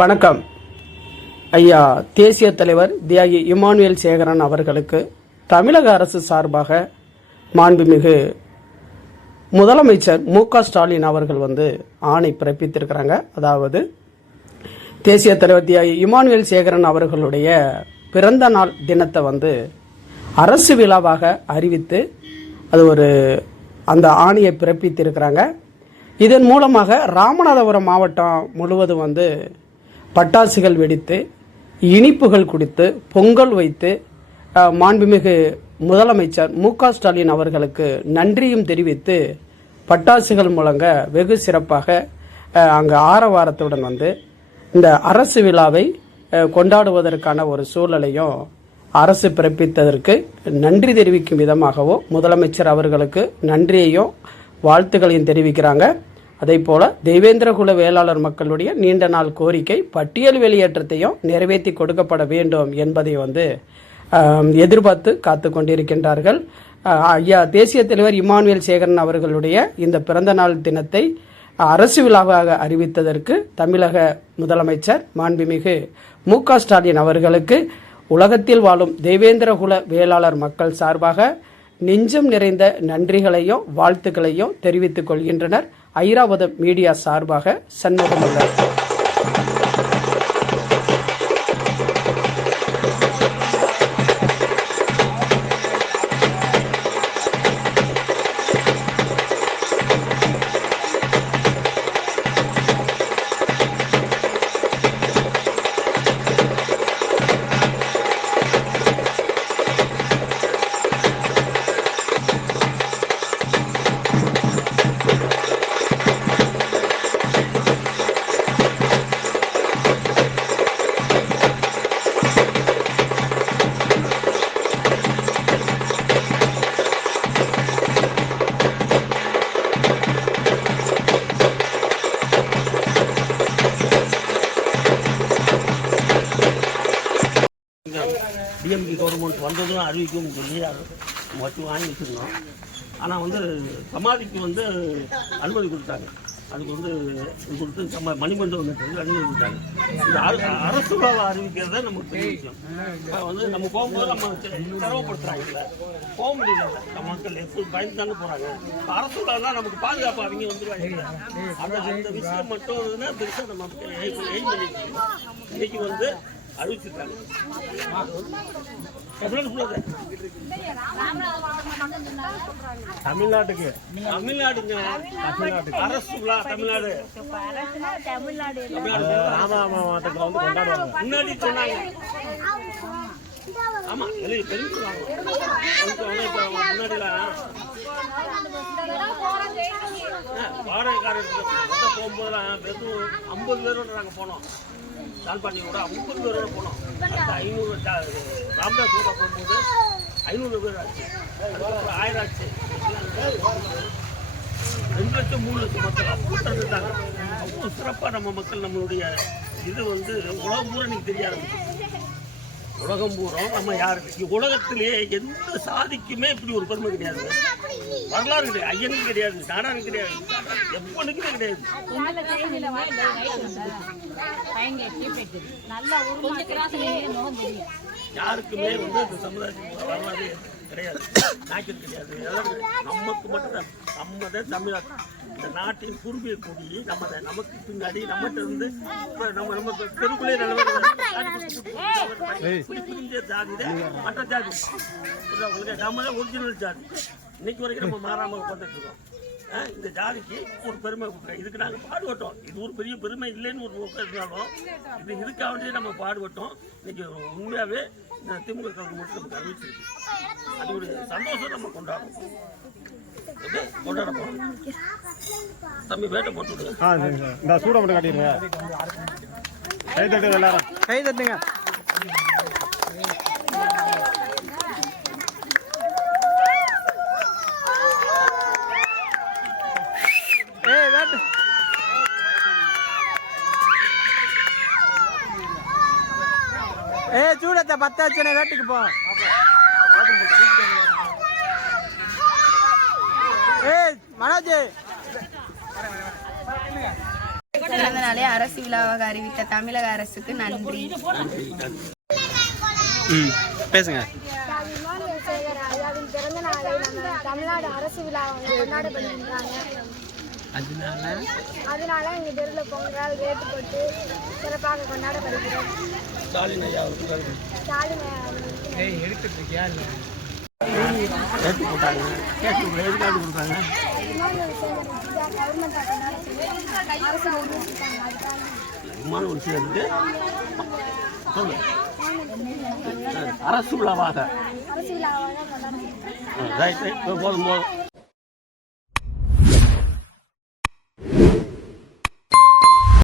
வணக்கம். ஐயா தேசிய தலைவர் தியாகி இமானுவேல் சேகரன் அவர்களுக்கு தமிழக அரசு சார்பாக மாண்புமிகு முதலமைச்சர் மு க ஸ்டாலின் அவர்கள் வந்து ஆணை பிறப்பித்திருக்கிறாங்க. அதாவது தேசிய தலைவர் தியாகி இமானுவேல் சேகரன் அவர்களுடைய பிறந்த நாள் தினத்தை வந்து அரசு விழாவாக அறிவித்து அது ஒரு அந்த ஆணையை பிறப்பித்திருக்கிறாங்க. இதன் மூலமாக ராமநாதபுரம் மாவட்டம் முழுவதும் வந்து பட்டாசுகள் வெடித்து இனிப்புகள் குடித்து பொங்கல் வைத்து மாண்புமிகு முதலமைச்சர் மு க ஸ்டாலின் அவர்களுக்கு நன்றியும் தெரிவித்து பட்டாசுகள் முழங்க வெகு சிறப்பாக அங்கு ஆரவாரத்துடன் வந்து இந்த அரசு விழாவை கொண்டாடுவதற்கான ஒரு சூழலையும் அரசு பிறப்பித்ததற்கு நன்றி தெரிவிக்கும் விதமாகவும் முதலமைச்சர் அவர்களுக்கு நன்றியையும் வாழ்த்துக்களையும் தெரிவிக்கிறாங்க. அதே போல தெய்வேந்திரகுல வேளாளர் மக்களுடைய நீண்ட நாள் கோரிக்கை பட்டியல் வெளியேற்றத்தையும் நிறைவேற்றி கொடுக்கப்பட வேண்டும் என்பதை வந்து எதிர்பார்த்து காத்து கொண்டிருக்கின்றார்கள். ஐயா தேசிய தலைவர் இமானுவேல் சேகரன் அவர்களுடைய இந்த பிறந்த நாள் தினத்தை அரசு விழாவாக அறிவித்ததற்கு தமிழக முதலமைச்சர் மாண்புமிகு மு க ஸ்டாலின் அவர்களுக்கு உலகத்தில் வாழும் தேவேந்திரகுல வேளாளர் மக்கள் சார்பாக நெஞ்சம் நிறைந்த நன்றிகளையும் வாழ்த்துக்களையும் தெரிவித்துக் கொள்கின்றனர். ஐராவதம் மீடியா சார்பாக சண்முகமல்லர் டிஎம்கே கவர்மெண்ட் வந்ததும் அறிவிக்கும் சொல்லி மட்டும் வாங்கி வச்சுருந்தோம் ஆனால் வந்து சமாதிக்கு வந்து அனுமதி கொடுத்தாங்க. அதுக்கு வந்து இது கொடுத்து சம மணிமண்டபம் வந்துட்டு அனுமதி கொடுத்தாங்க. இந்த அர- அரசு அறிவிக்கிறத நமக்கு பெரிய விஷயம். வந்து நம்ம போகும்போது நம்ம செ- போக முடியல. நம்ம மக்கள் எப்படி பயந்து தானே போகிறாங்க அரசு விழானா நமக்கு பாதுகாப்பு அவங்க வந்துருவாங்க அந்த அந்த விஷயம் மட்டும் பெருசாக நம்ம எய்ம் எய்ம் பண்ணிட்டு இன்னைக்கு வந்து அறிவிச்சிருக்காங்க தமிழ்நாடு ஃபுல்லாக தமிழ்நாட்டுக்கு. தமிழ்நாடுங்க அரசு விழா தமிழ்நாடு. தமிழ்நாடு. தமிழ்நாடு ராமநாதபுரம் மாவட்டத்தில் வந்து கொண்டாடுவாங்க. முன்னாடி சொன்னாங்க. ஆமா எழுதி தெரிஞ்சுருவாங்க இப்போ முன்னாடிலாம் வாடகைக்காரர் போகும்போதெல்லாம் வெறும் ஐம்பது பேரோட நாங்கள் போனோம். தாழ்பாண்டி கூட ஐம்பது பேரோட போனோம். ஐநூறு ராம்தாஸ் கூட போகும்போது ஐநூறு பேர் ஆச்சு. அதுக்கப்புறம் ஆயிரம் ஆச்சு ரெண்டு லட்சம் மூணு லட்சம் மக்கள் அப்போ இருந்தாங்க அவ்வளோ சிறப்பாக நம்ம மக்கள் நம்மளுடைய இது வந்து உலகம் பூரா எனக்கு தெரிய ஆரம்பிச்சு உலகம் பூரா நம்ம யாருக்கு உலகத்திலேயே எந்த சாதிக்குமே இப்படி ஒரு பெருமை கிடையாது. வரலாறு கிடையாது. ஐயனுக்கு கிடையாது. நாடானுக்கு கிடையாது. எப்பனுக்குமே கிடையாது. நல்லா யாருக்குமே வந்து இந்த சமுதாயத்துக்கு வரலாறு கிடையாது. நாய்க்கல் கிடையாது. நமக்கு மட்டும்தான். நம்ம தான் தமிழர். இந்த நாட்டின் குருவிய கொடி நம்ம தான் நமக்கு பின்னாடி நம்மகிட்ட இருந்து இப்ப நம்ம நம்ம தெருக்குள்ளே புரிஞ்ச ஜாதி தான் மற்ற ஜாதி. உங்களுக்கு? நம்ம தான் ஒரிஜினல் ஜாதி. இன்னைக்கு வரைக்கும் நம்ம மாறாம உட்காந்துட்டு இருக்கோம். இந்த ஜாதிக்கு ஒரு பெருமை கொடுக்குறேன். இதுக்கு நாங்கள் பாடுபட்டோம். இது ஒரு பெரிய பெருமை இல்லைன்னு ஒரு இருந்தாலும் இது இதுக்காக வேண்டியே நம்ம பாடுபட்டோம். இன்னைக்கு உண்மையாகவே இந்த திமுக கவர்மெண்ட் நமக்கு அறிவிச்சிருக்கு. அது ஒரு சந்தோஷம் நம்ம கொண்டாடுறோம். ஓகே? கொண்டாட போகிறோம் தம்பி வேட்டை போட்டு விடுங்க. சூட மட்டும் காட்டிடுங்க. கை தட்டுங்க எல்லாரும். கை தட்டுங்க. சூடத்தை பத்த வச்சுனே வேட்டுக்கு போ. ஏய் மனோஜ். பிறந்த நாளை அரசு விழாவாக அறிவித்த தமிழக அரசுக்கு நன்றி. பேசுங்க. பிறந்த நாளை நம்ம தமிழ்நாடு அரசு விழாவாக கொண்டாடப்படுகின்றாங்க. அதனால எங்க தெருவில் பொங்கல் வேட்டு போட்டு சிறப்பாக கொண்டாடப்படுகிறோம் ஸ்டாலின் ஐயா அவருக்கு நன்றி. ஸ்டாலின் ஐயா அவர்களுக்கு கேட்டு போட்டாங்க கேட்டு எதுக்காக கொடுத்தாங்க இமானுவேல் சேகர் ஐயா கவர்மெண்ட் அரசு அறிவிச்சிருக்காங்க அதுக்காக விமான ஒரு சேர்ந்து சொல்லு அரசு விழாவாக ரைட் ரைட் போதும் போதும்